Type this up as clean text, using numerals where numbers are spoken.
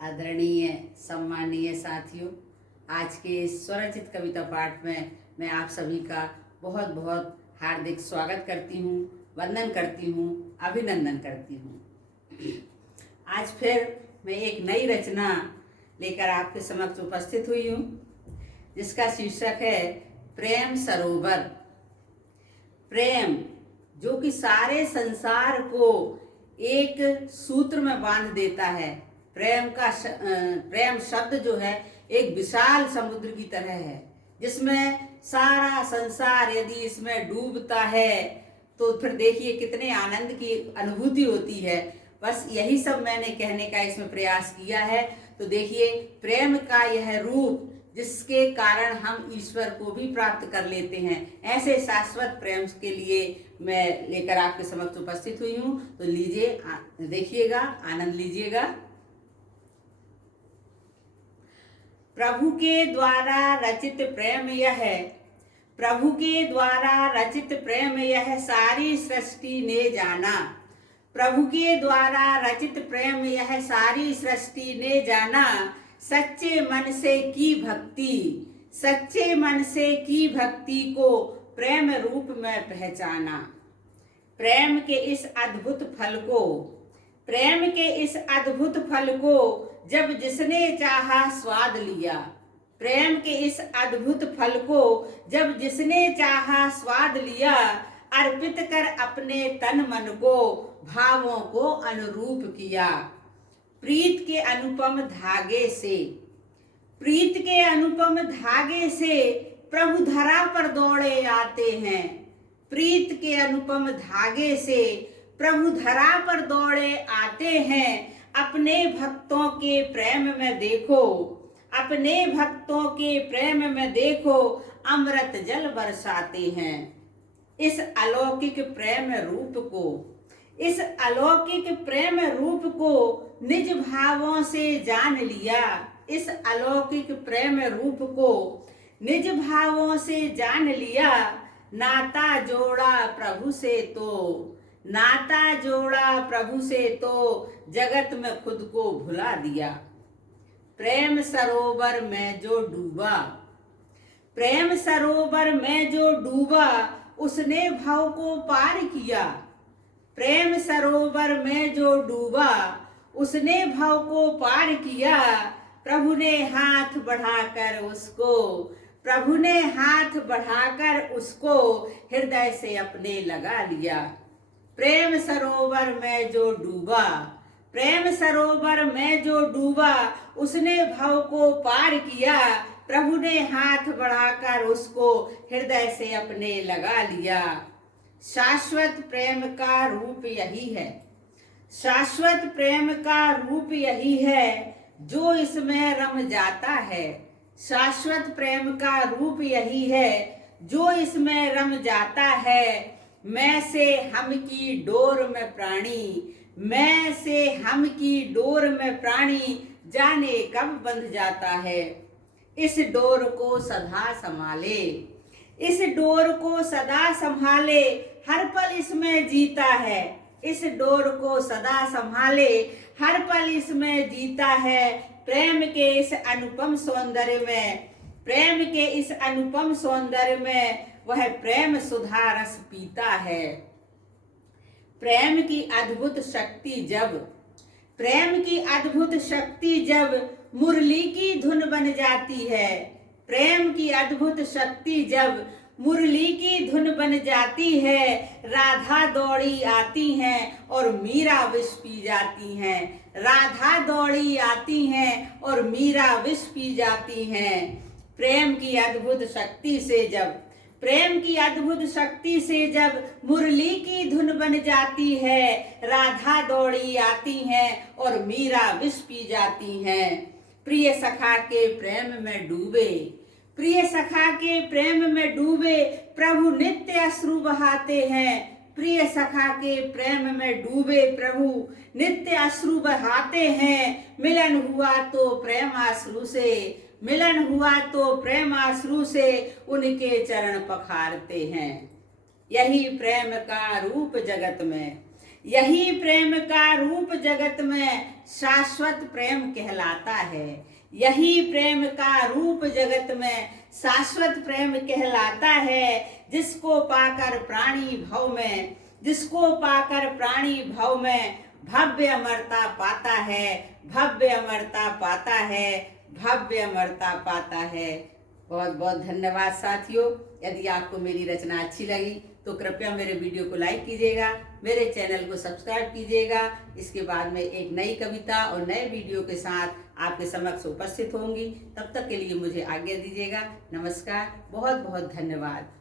आदरणीय सम्मानीय साथियों, आज के इस स्वरचित कविता पाठ में मैं आप सभी का बहुत बहुत हार्दिक स्वागत करती हूँ, वंदन करती हूँ, अभिनंदन करती हूँ। आज फिर मैं एक नई रचना लेकर आपके समक्ष उपस्थित हुई हूँ, जिसका शीर्षक है प्रेम सरोवर। प्रेम जो कि सारे संसार को एक सूत्र में बांध देता है। प्रेम शब्द जो है एक विशाल समुद्र की तरह है, जिसमें सारा संसार यदि इसमें डूबता है तो फिर देखिए कितने आनंद की अनुभूति होती है। बस यही सब मैंने कहने का इसमें प्रयास किया है। तो देखिए प्रेम का यह रूप जिसके कारण हम ईश्वर को भी प्राप्त कर लेते हैं, ऐसे शाश्वत प्रेम के लिए मैं लेकर आपके समक्ष उपस्थित हुई हूँ। तो लीजिए, देखिएगा, आनंद लीजिएगा। प्रभु के द्वारा रचित प्रेम यह है, प्रभु के द्वारा रचित प्रेम यह सारी सृष्टि ने जाना। प्रभु के द्वारा रचित प्रेम यह सारी सृष्टि ने जाना। सच्चे मन से की भक्ति, सच्चे मन से की भक्ति को प्रेम रूप में पहचाना। प्रेम के इस अद्भुत फल को, प्रेम के इस अद्भुत फल को जब जिसने चाहा स्वाद लिया। प्रेम के इस अद्भुत फल को जब जिसने चाहा स्वाद लिया। अर्पित कर अपने तन मन को भावों को अनुरूप किया। प्रीत के अनुपम धागे से, प्रीत के अनुपम धागे से प्रभु धरा पर दौड़े आते हैं। प्रीत के अनुपम धागे से प्रभु धरा पर दौड़े आते हैं। अपने भक्तों के प्रेम में देखो, अपने भक्तों के प्रेम में देखो अमृत जल बरसाते हैं। इस अलौकिक प्रेम रूप को, इस अलौकिक प्रेम रूप को निज भावों से जान लिया। इस अलौकिक प्रेम रूप को निज भावों से जान लिया। नाता जोड़ा प्रभु से तो, नाता जोड़ा प्रभु से तो जगत में खुद को भुला दिया। प्रेम सरोवर में जो डूबा, प्रेम सरोवर में जो डूबा उसने भव को पार किया। प्रेम सरोवर में जो डूबा उसने भव को पार किया। प्रभु ने हाथ बढ़ाकर उसको, प्रभु ने हाथ बढ़ाकर उसको हृदय से अपने लगा लिया। प्रेम सरोवर में जो डूबा, प्रेम सरोवर में जो डूबा उसने भव को पार किया। प्रभु ने हाथ बढ़ाकर उसको हृदय से अपने लगा लिया। शाश्वत प्रेम का रूप यही है, शाश्वत प्रेम का रूप यही है जो इसमें रम जाता है। शाश्वत प्रेम का रूप यही है जो इसमें रम जाता है। मैं से हम की डोर में प्राणी, मैं से हम की डोर में प्राणी जाने कब बंध जाता है। इस डोर को सदा संभाले, इस डोर को सदा संभाले हर पल इसमें जीता है। इस डोर को सदा संभाले हर पल इसमें जीता है। प्रेम के इस अनुपम सौंदर्य में, प्रेम के इस अनुपम सौंदर्य में वह प्रेम सुधा रस पीता है। प्रेम की अद्भुत शक्ति जब, प्रेम की अद्भुत शक्ति जब मुरली की धुन बन जाती है। प्रेम की अद्भुत शक्ति जब मुरली की धुन बन जाती है। राधा दौड़ी आती हैं और मीरा विष पी जाती हैं। राधा दौड़ी आती हैं और मीरा विष पी जाती हैं। प्रेम की अद्भुत शक्ति से जब, प्रेम की अद्भुत शक्ति से जब मुरली की धुन बन जाती है। राधा दौड़ी आती हैं और मीरा विष पी जाती हैं। प्रिय सखा के प्रेम में डूबे, प्रिय सखा के प्रेम में डूबे प्रभु नित्य अश्रु बहाते हैं। प्रिय सखा के प्रेम में डूबे प्रभु नित्य अश्रु बहाते हैं। मिलन हुआ तो प्रेम अश्रु से, मिलन हुआ तो प्रेम अश्रु से उनके चरण पखारते हैं। यही प्रेम का रूप जगत में, यही प्रेम का रूप जगत में शाश्वत प्रेम कहलाता है। यही प्रेम का रूप जगत में शाश्वत प्रेम कहलाता है। जिसको पाकर प्राणी भव में भव्य अमरता पाता है, भव्य अमरता पाता है, भव्य अमरता पाता है। बहुत बहुत धन्यवाद साथियों। यदि आपको मेरी रचना अच्छी लगी तो कृपया मेरे वीडियो को लाइक कीजिएगा, मेरे चैनल को सब्सक्राइब कीजिएगा। इसके बाद में एक नई कविता और नए वीडियो के साथ आपके समक्ष उपस्थित होंगी। तब तक के लिए मुझे आज्ञा दीजिएगा। नमस्कार, बहुत बहुत धन्यवाद।